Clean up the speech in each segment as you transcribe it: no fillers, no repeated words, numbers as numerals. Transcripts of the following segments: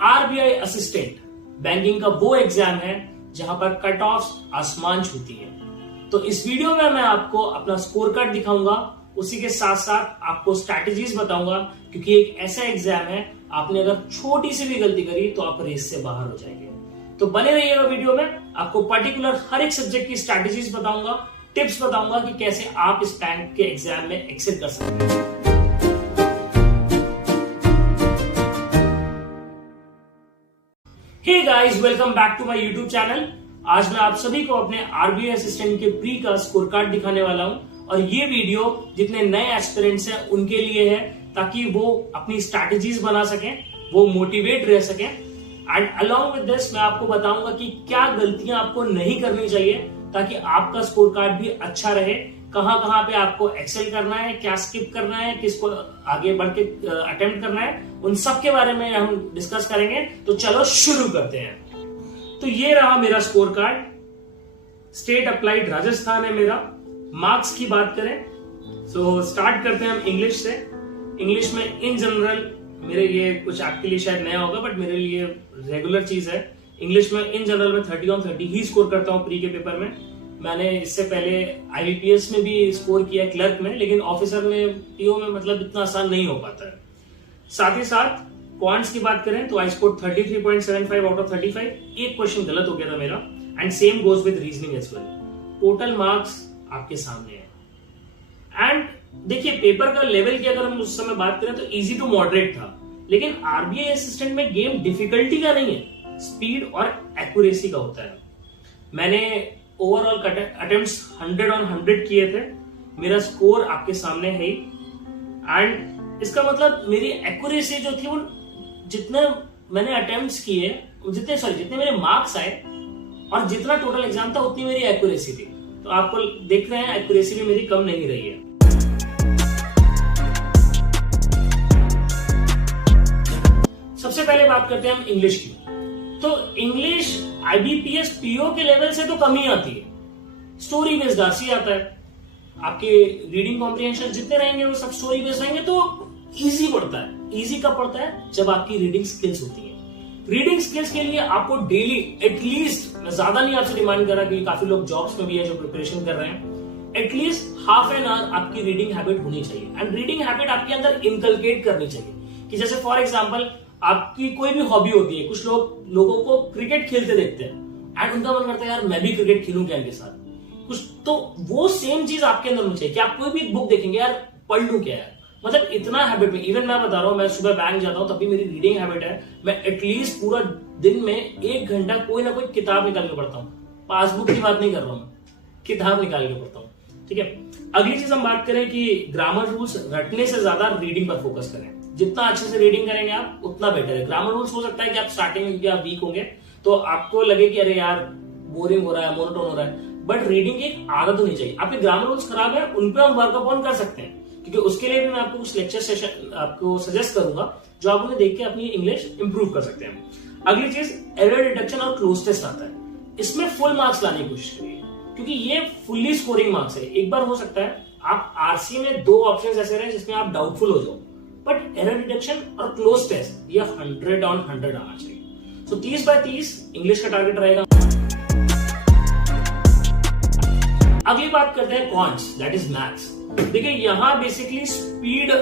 RBI assistant banking का वो exam है जहां पर कट ऑफ आसमान छूती है। तो इस वीडियो में मैं आपको अपना स्कोर कार्ड दिखाऊंगा, उसी के साथ साथ आपको स्ट्रैटेजीज बताऊंगा, क्योंकि एक ऐसा एग्जाम है आपने अगर छोटी सी भी गलती करी तो आप रेस से बाहर हो जाएंगे। तो बने रहिएगा वीडियो में, आपको पर्टिकुलर हर एक सब्जेक्ट की स्ट्रैटेजीज बताऊंगा, टिप्स बताऊंगा कि कैसे आप इस बैंक के एग्जाम में एक्सेल कर सकते हैं। Hey guys, welcome back to my YouTube channel. आज मैं आप सभी को अपने आरबीआई असिस्टेंट के प्री का स्कोर कार्ड दिखाने वाला हूं और ये वीडियो जितने नए एस्पिरेंट्स हैं उनके लिए है, ताकि वो अपनी स्ट्रैटेजीज बना सकें, वो मोटिवेट रह सकें। एंड अलोंग विद दिस मैं आपको बताऊंगा कि क्या गलतियां आपको नहीं करनी चाहिए ताकि आपका स्कोर कार्ड भी अच्छा रहे, कहां कहां पे आपको एक्सेल करना है, क्या स्किप करना है, किसको आगे बढ़ के अटेम्प्ट करना है, उन सब के बारे में हम डिस्कस करेंगे। तो चलो शुरू करते हैं। तो ये रहा मेरा score card. State applied Rajasthan है मेरा। मार्क्स की बात करें तो स्टार्ट करते हैं हम इंग्लिश से। इंग्लिश में इन जनरल मेरे लिए कुछ आपके लिए शायद नया होगा, बट मेरे लिए रेगुलर चीज है। इंग्लिश में इन जनरल में 30 on 30 ही स्कोर करता हूं प्री के पेपर में। मैंने इससे पहले आईबीपीएस में भी स्कोर किया क्लर्क में, लेकिन ऑफिसर में पीओ में मतलब इतना आसान नहीं हो पाता है। साथ ही साथ क्वांट्स की बात करें तो आई स्कोर 33.75 आउट ऑफ 35। एक क्वेश्चन गलत हो गया था मेरा, and same goes with reasoning as well. Total marks आपके सामने है। एंड देखिए, पेपर का लेवल की अगर हम उस समय बात करें तो इजी टू मॉडरेट था, लेकिन आरबीआई असिस्टेंट में गेम डिफिकल्टी का नहीं है, स्पीड और एक्यूरेसी का होता है। मैंने ओवरऑल अटेम्प्ट्स 100 on 100 किए थे। मेरा स्कोर आपके सामने है, एंड इसका मतलब मेरी एक्यूरेसी जो थी वो जितने मैंने अटेम्प्ट्स किए, जितने मेरे मार्क्स आए और जितना टोटल एग्जाम था उतनी मेरी एक्यूरेसी थी। तो आपको देख रहे हैं एक्यूरेसी भी मेरी कम नहीं रही है। सबसे पहले बात करते हैं हम इंग्लिश की। तो इंग्लिश आईबीपीएस पीओ के लेवल से तो कम ही आती है, स्टोरी बेस्ड आरसी आता है। आपके रीडिंग कॉम्प्रिहेंशन जितने रहेंगे वो सब स्टोरी बेस्ड रहेंगे, तो इजी पड़ता है। इजी कब पड़ता है? जब आपकी रीडिंग स्किल्स होती है। रीडिंग स्किल्स के लिए आपको डेली एटलीस्ट, मैं ज्यादा नहीं आपसे डिमांड कर रहा क्योंकि काफी लोग जॉब्स में भी है जो प्रिपरेशन कर रहे हैं, एटलीस्ट हाफ एन आवर आपकी रीडिंग हैबिट होनी चाहिए। एंड रीडिंग हैबिट आपके अंदर इनकलकेट करनी चाहिए कि जैसे फॉर एग्जाम्पल आपकी कोई भी हॉबी होती है। कुछ लोगों को क्रिकेट खेलते देखते हैं एंड उनका मन करता है यार मैं भी क्रिकेट खेलूं क्या इनके साथ कुछ, तो वो सेम चीज आपके अंदर होनी चाहिए कि आप कोई भी बुक देखेंगे यार पढ़ लूं क्या यार, मतलब इतना हैबिट में। इवन मैं बता रहा हूं, मैं सुबह बैंक जाता हूं तब भी मेरी रीडिंग हैबिट है। मैं एटलीस्ट पूरा दिन में 1 घंटा कोई ना कोई किताब निकाल के पढ़ता हूँ। पासबुक की बात नहीं कर रहा हूं, किताब निकाल के पढ़ता हूँ। ठीक है, अगली चीज हम बात करें कि ग्रामर रूल्स रटने से ज्यादा रीडिंग पर फोकस करें। जितना अच्छे से रीडिंग करेंगे आप उतना बेटर है। ग्रामर रूल्स हो सकता है कि आप स्टार्टिंग में क्योंकि आप वीक होंगे तो आपको लगे कि अरे यार बोरिंग हो रहा है, मोनोटोन हो रहा है, बट रीडिंग की एक आदत होनी चाहिए। आपके ग्रामर रूल्स खराब है, उन पर हम वर्क अपॉन कर सकते हैं, क्योंकि उसके लिए भी मैं आपको कुछ लेक्चर सेशन आपको सजेस्ट करूंगा जो आप उन्हें देख के अपनी इंग्लिश इंप्रूव कर सकते हैं। अगली चीज एरर डिटेक्शन और क्लोज टेस्ट आता है। इसमें फुल मार्क्स लाने की कोशिश करिए, क्योंकि ये फुल्ली स्कोरिंग मार्क्स है। एक बार हो सकता है आप आरसी में 2 ऑप्शन ऐसे रहे जिसमें आप डाउटफुल हो जाओ, बट एरर डिटेक्शन और क्लोज टेस्ट ये 100 on 100 आना चाहिए। तो 30/30 इंग्लिश का टारगेट रहेगा। अगली बात करते हैं क्वांट्स, दैट इज मैथ्स। देखिए, यहां basically speed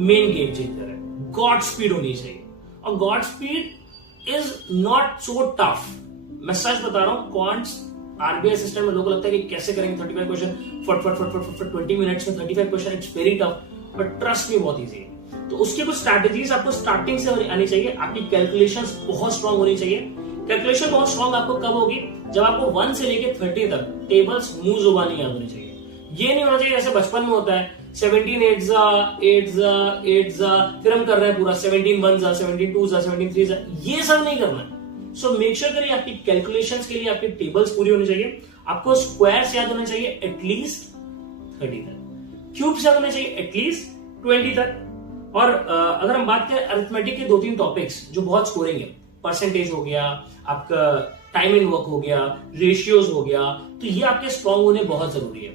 main game changer है। गॉड स्पीड होनी चाहिए, और God speed is not so tough. मैं सच बता रहा हूं, क्वांट्स आरबीआई सिस्टम में लोगों को लगता है कि कैसे करेंगे 35 क्वेश्चन फट 20 मिनट्स में 35 question, it's very tough, but trust me बहुत इजी है। तो उसकी कुछ स्ट्रैटेजीज आपको स्टार्टिंग से आनी चाहिए। आपकी कैलकुलेशंस बहुत स्ट्रांग होनी चाहिए। कैलकुलेशन बहुत स्ट्रांग आपको कब होगी? जब आपको 1 से लेके 30 तक टेबल्स मुंह जुबानी याद होनी चाहिए। ये नहीं होना चाहिए जैसे बचपन में होता है 17 8 जा 8 जा 8 जा, फिर हम कर रहे हैं पूरा 17 1 जा 17 2 जा 17 3 जा, ये सब नहीं करना है। सो मेक श्योर करिए आपकी कैलकुलेशंस के लिए आपकी टेबल्स पूरी होनी चाहिए। आपको स्क्वायर्स याद होने चाहिए एटलीस्ट 30 तक, क्यूब्स याद होने चाहिए एटलीस्ट 20 तक। और अगर हम बात करें अरिथमेटिक के 2-3 टॉपिक्स जो बहुत स्कोरिंग है, परसेंटेज हो गया, आपका टाइम इन वर्क हो गया, रेशियोज हो गया, तो ये आपके स्ट्रॉन्ग होने बहुत जरूरी है।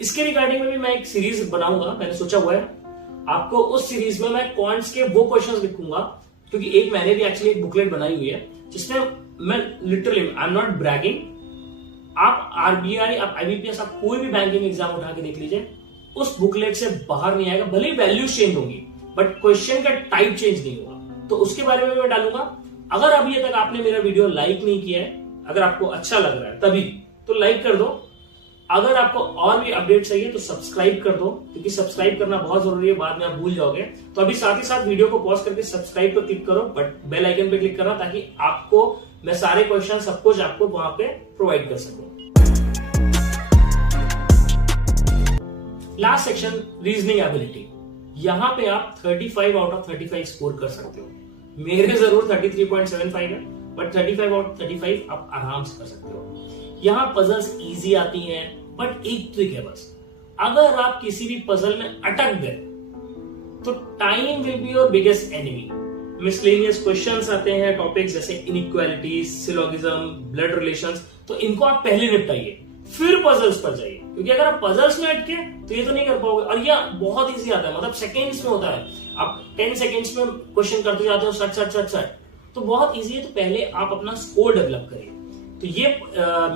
इसके रिगार्डिंग में भी मैं एक सीरीज बनाऊंगा, मैंने सोचा हुआ है। आपको उस सीरीज में मैं क्वांट्स के वो क्वेश्चंस लिखूंगा क्योंकि एक मैंने भी एक्चुअली एक बुकलेट बनाई हुई है जिसमें मैं literally, I am not bragging, आप आरबीआई, आप आईबीपीएस, आप कोई भी बैंकिंग एग्जाम उठा के देख लीजिए, उस बुकलेट से बाहर नहीं आएगा। भले ही वैल्यूज चेंज होंगी बट क्वेश्चन का टाइप चेंज नहीं होगा। तो उसके बारे में मैं डालूंगा। अगर अभी तक आपने मेरा वीडियो लाइक नहीं किया है, अगर आपको अच्छा लग रहा है तभी तो लाइक कर दो। अगर आपको और भी अपडेट चाहिए तो सब्सक्राइब कर दो, क्योंकि सब्सक्राइब करना बहुत जरूरी है, बाद में आप भूल जाओगे। तो अभी साथ ही साथ वीडियो को पॉज करके सब्सक्राइब पर क्लिक करो, बट बेल आइकन पे क्लिक करना, ताकि आपको मैं सारे क्वेश्चन सब कुछ आपको वहां पे प्रोवाइड कर सकूं। Last section, reasoning ability. यहां पे आप 35 आउट ऑफ 35 स्कोर कर सकते हो। मेरे जरूर 33.75 है, बट 35 आउट ऑफ 35 आप आराम से कर सकते हो। यहां पजल्स इजी आती हैं, बट एक ट्रिक है बस, अगर आप किसी भी पजल में अटक गए तो time will be your biggest enemy. Miscellaneous questions आते हैं, टॉपिक्स जैसे इनइक्वालिटी, सिलोगिज्म, ब्लड रिलेशंस, तो इनको आप पहले निपटाइए, फिर पजल्स पर जाइए, क्योंकि अगर आप पजल्स में अटके तो ये तो नहीं कर पाओगे। और यह बहुत इजी आता है, मतलब सेकेंड्स में होता है, आप 10 सेकेंड्स में क्वेश्चन करते जाते हो, सट, तो बहुत इजी है। तो पहले आप अपना स्कोर डेवलप करिए। तो ये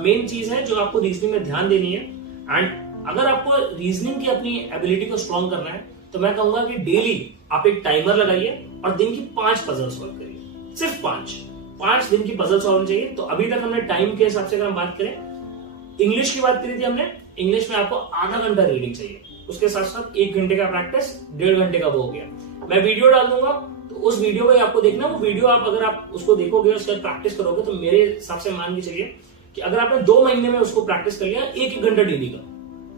मेन चीज है जो आपको रीजनिंग में ध्यान देनी है। एंड अगर आपको रीजनिंग की अपनी एबिलिटी को स्ट्रॉन्ग करना है तो मैं कहूंगा कि डेली आप एक टाइमर लगाइए और दिन की 5 पजल सॉल्व करिए, सिर्फ 5 दिन की पजल सॉल्व चाहिए। तो अभी तक हमने टाइम के हिसाब से अगर हम बात करें, इंग्लिश की बात करी थी हमने, इंग्लिश में आपको आधा घंटा रीडिंग चाहिए, उसके साथ साथ 1 घंटे का प्रैक्टिस, 1.5 घंटे का वो हो गया। मैं वीडियो डाल दूंगा, तो उस वीडियो को आपको देखना। वो वीडियो आप अगर आप उसको देखोगे, उसके बाद प्रैक्टिस करोगे, तो मेरे हिसाब से मान के चलिए कि अगर आपने 2 महीने में उसको प्रैक्टिस कर लिया, 1 घंटा डेली का,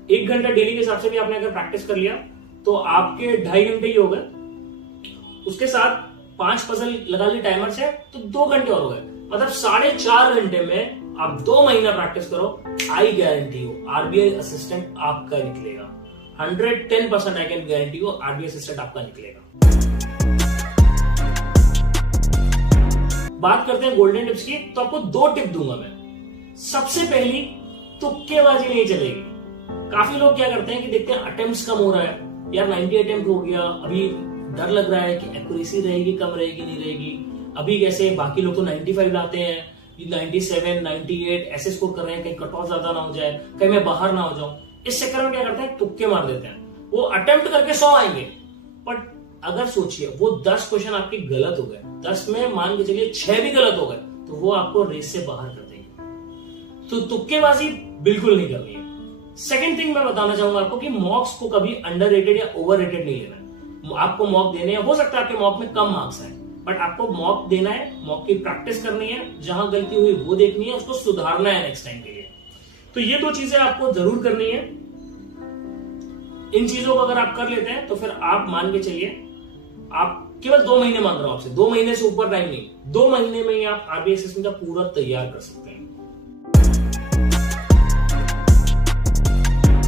1 घंटा डेली के हिसाब से भी आपने अगर प्रैक्टिस कर लिया तो आपके 2.5 घंटे ही हो गए। उसके साथ 5 पजल लगा ली टाइमर से तो 2 घंटे और हो गए, मतलब 4.5 घंटे में आप 2 महीना प्रैक्टिस करो। आई गारंटी हो आरबीआई असिस्टेंट आपका निकलेगा, 110% आई कैन गारंटी हो आरबीआई असिस्टेंट आपका निकलेगा। बात करते हैं गोल्डन टिप्स की, तो आपको 2 टिप दूंगा मैं। सबसे पहली, तुक्केबाजी नहीं चलेगी। काफी लोग क्या करते हैं कि देखते हैं अटेम्प्ट्स कम हो रहा है, यार 90 अटेम्प्ट हो गया, अभी डर लग रहा है कि एक्यूरेसी रहेगी, कम रहेगी, नहीं रहेगी। अभी कैसे बाकी लोग तो 95 लाते हैं, 97, 98 ऐसे स्कोर कर रहे हैं, कहीं कट ऑफ ज्यादा ना हो जाए, कहीं मैं बाहर ना हो जाऊं। इस चक्कर में क्या करते हैं, तुक्के मार देते हैं। वो अटेम्प्ट करके 100 आएंगे, बट अगर सोचिए वो 10 क्वेश्चन आपके गलत हो गए, 10 में मान के चलिए 6 भी गलत हो गए, तो वो आपको रेस से बाहर कर देंगे। तो तुक्केबाजी बिल्कुल नहीं करनी है। सेकंड थिंग मैं बताना चाहूंगा आपको कि मॉक्स को कभी अंडररेटेड या ओवररेटेड नहीं लेना है। आपको मॉक देने हैं, हो सकता है आपके मॉक में कम मार्क्स आए, बट आपको मॉक देना है, मॉक की प्रैक्टिस करनी है, जहां गलती हुई वो देखनी है, उसको सुधारना है नेक्स्ट टाइम के लिए। तो ये 2 चीजें आपको जरूर करनी है। इन चीजों को अगर आप कर लेते हैं तो फिर आप मान के चलिए, आप केवल 2 महीने मांग रहा हूं आपसे, 2 महीने से ऊपर टाइम नहीं, 2 महीने में ही आप आरबीआई असिस्टेंट का पूरा तैयार कर सकते हैं।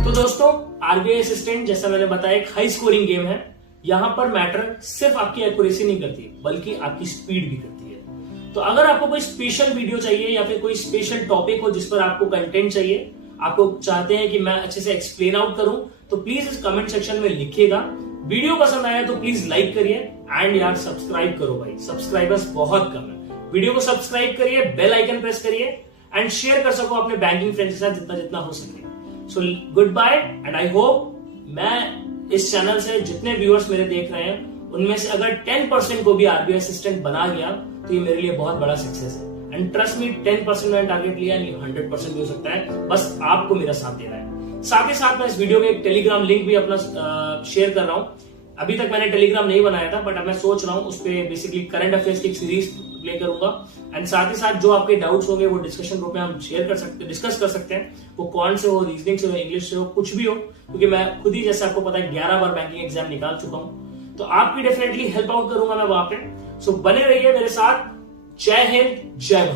तो दोस्तों, आरबीआई असिस्टेंट जैसा मैंने बताया एक हाई स्कोरिंग गेम है। यहां पर मैटर सिर्फ आपकी एक्यूरेसी नहीं करती, बल्कि आपकी स्पीड भी करती है। तो अगर आपको कोई स्पेशल वीडियो चाहिए या फिर कोई स्पेशल टॉपिक हो जिस पर आपको कंटेंट चाहिए, आपको चाहते हैं कि मैं अच्छे से एक्सप्लेन आउट करूं, तो प्लीज इस कमेंट सेक्शन में लिखिएगा। वीडियो पसंद आया तो प्लीज लाइक करिए एंड यार सब्सक्राइब करो भाई, सब्सक्राइबर्स बहुत कम है। वीडियो को सब्सक्राइब करिए, बेल आइकन प्रेस करिए एंड शेयर कर सको अपने बैंकिंग फ्रेंड्स के साथ जितना जितना हो सके। So good bye and I hope मैं इस चैनल से जितने व्यूअर्स मेरे देख रहे हैं उनमें से अगर 10% को भी आरबीआई असिस्टेंट बना गया तो ये मेरे लिए बहुत बड़ा सक्सेस है। एंड ट्रस्ट मी, 10% मैंने टारगेट लिया, नहीं 100% भी हो सकता है, बस आपको मेरा साथ देना है। साथ ही साथ मैं इस वीडियो में एक टेलीग्राम लिंक भी अपना शेयर कर रहा हूं। अभी तक मैंने टेलीग्राम नहीं बनाया था, बट अब मैं सोच रहा हूं उस पर बेसिकली करंट अफेयर्स की एक सीरीज प्ले करूंगा। एंड साथ ही साथ जो आपके डाउट्स होंगे वो डिस्कशन ग्रुप में हम शेयर कर सकते हैं, डिस्कस कर सकते हैं। वो कौन से हो, रीजनिंग से हो, इंग्लिश से हो, कुछ भी हो, क्योंकि मैं खुद ही जैसे आपको पता है 11 बार बैंकिंग एग्जाम निकाल चुका हूं, तो आपकी डेफिनेटली हेल्प आउट करूंगा मैं वहां पे। सो बने रहिए मेरे साथ। जय हिंद, जय भारत।